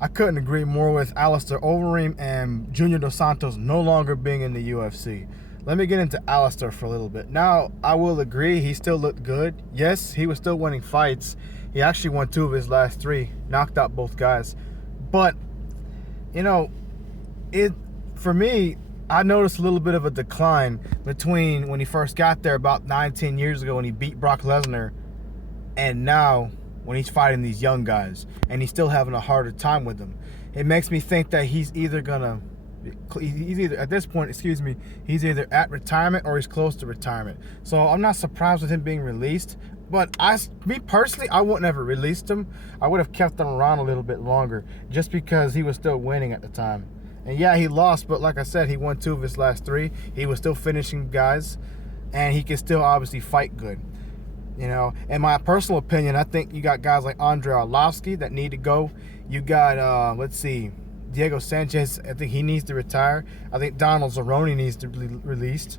I couldn't agree more with Alistair Overeem and Junior Dos Santos no longer being in the UFC. Let me get into Alistair for a little bit. Now, I will agree he still looked good. Yes, he was still winning fights. He actually won 2 of his last 3, knocked out both guys. But, you know, it for me, I noticed a little bit of a decline between when he first got there about 9-10 years ago when he beat Brock Lesnar and now when he's fighting these young guys and he's still having a harder time with them. It makes me think that he's either at this point, he's either at retirement or he's close to retirement. So I'm not surprised with him being released, but me personally, I wouldn't have released him. I would have kept him around a little bit longer just because he was still winning at the time. And yeah, he lost, but like I said, he won 2 of his last 3. He was still finishing guys, and he can still obviously fight good. You know, in my personal opinion, I think you got guys like Andrei Arlovsky that need to go. You got, Diego Sanchez. I think he needs to retire. I think Donald Cerrone needs to be released.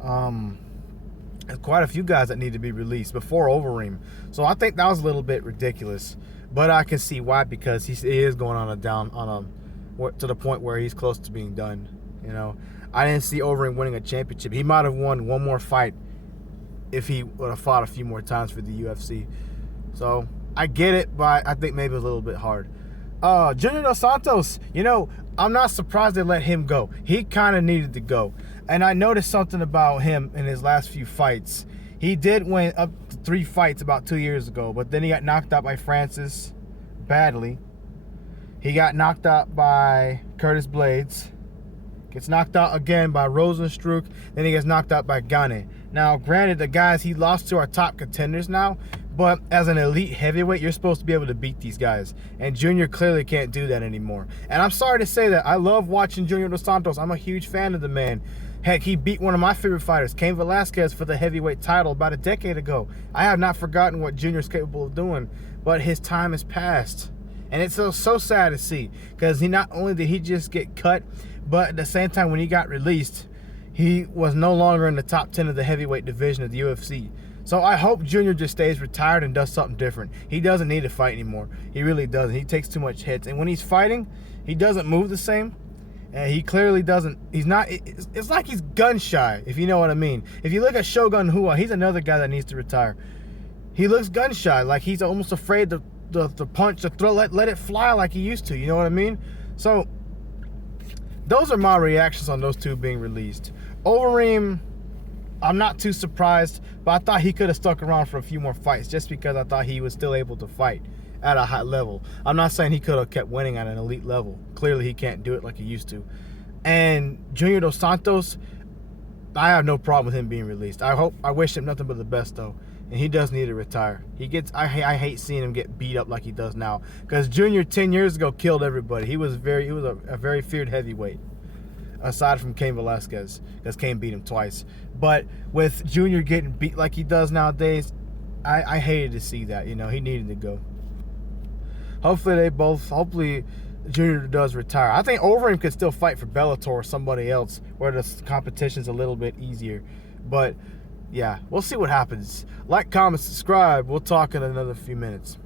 There's quite a few guys that need to be released before Overeem. So I think that was a little bit ridiculous. But I can see why, because he is going to the point where he's close to being done. You know, I didn't see Overeem winning a championship. He might have won one more fight if he would have fought a few more times for the UFC. So I get it, but I think maybe it was a little bit hard. Junior Dos Santos, you know, I'm not surprised they let him go. He kind of needed to go. And I noticed something about him in his last few fights. He did win up to 3 fights about 2 years ago, but then he got knocked out by Francis badly. He got knocked out by Curtis Blades. Gets knocked out again by Rosenstruck. Then he gets knocked out by Gane. Now, granted, the guys he lost to are top contenders now, but as an elite heavyweight, you're supposed to be able to beat these guys. And Junior clearly can't do that anymore. And I'm sorry to say that. I love watching Junior Dos Santos. I'm a huge fan of the man. Heck, he beat one of my favorite fighters, Cain Velasquez, for the heavyweight title about a decade ago. I have not forgotten what Junior's capable of doing, but his time has passed. And it's so sad to see, because not only did he just get cut, but at the same time when he got released, he was no longer in the top 10 of the heavyweight division of the UFC. So I hope Junior just stays retired and does something different. He doesn't need to fight anymore. He really doesn't. He takes too much hits. And when he's fighting, he doesn't move the same. And he clearly doesn't. It's like he's gun shy, if you know what I mean. If you look at Shogun Rua, he's another guy that needs to retire. He looks gun shy, like he's almost afraid to punch, to throw, let it fly like he used to. You know what I mean? So those are my reactions on those 2 being released. Overeem, I'm not too surprised, but I thought he could have stuck around for a few more fights just because I thought he was still able to fight at a high level. I'm not saying he could have kept winning at an elite level. Clearly, he can't do it like he used to. And Junior Dos Santos, I have no problem with him being released. I wish him nothing but the best, though. And he does need to retire. I hate seeing him get beat up like he does now. Because Junior 10 years ago killed everybody. He was a very feared heavyweight, aside from Cain Velasquez, because Cain beat him twice. But with Junior getting beat like he does nowadays, I hated to see that. You know, he needed to go. Hopefully Junior does retire. I think Overeem could still fight for Bellator or somebody else where the competition's a little bit easier. But yeah, we'll see what happens. Like, comment, subscribe. We'll talk in another few minutes.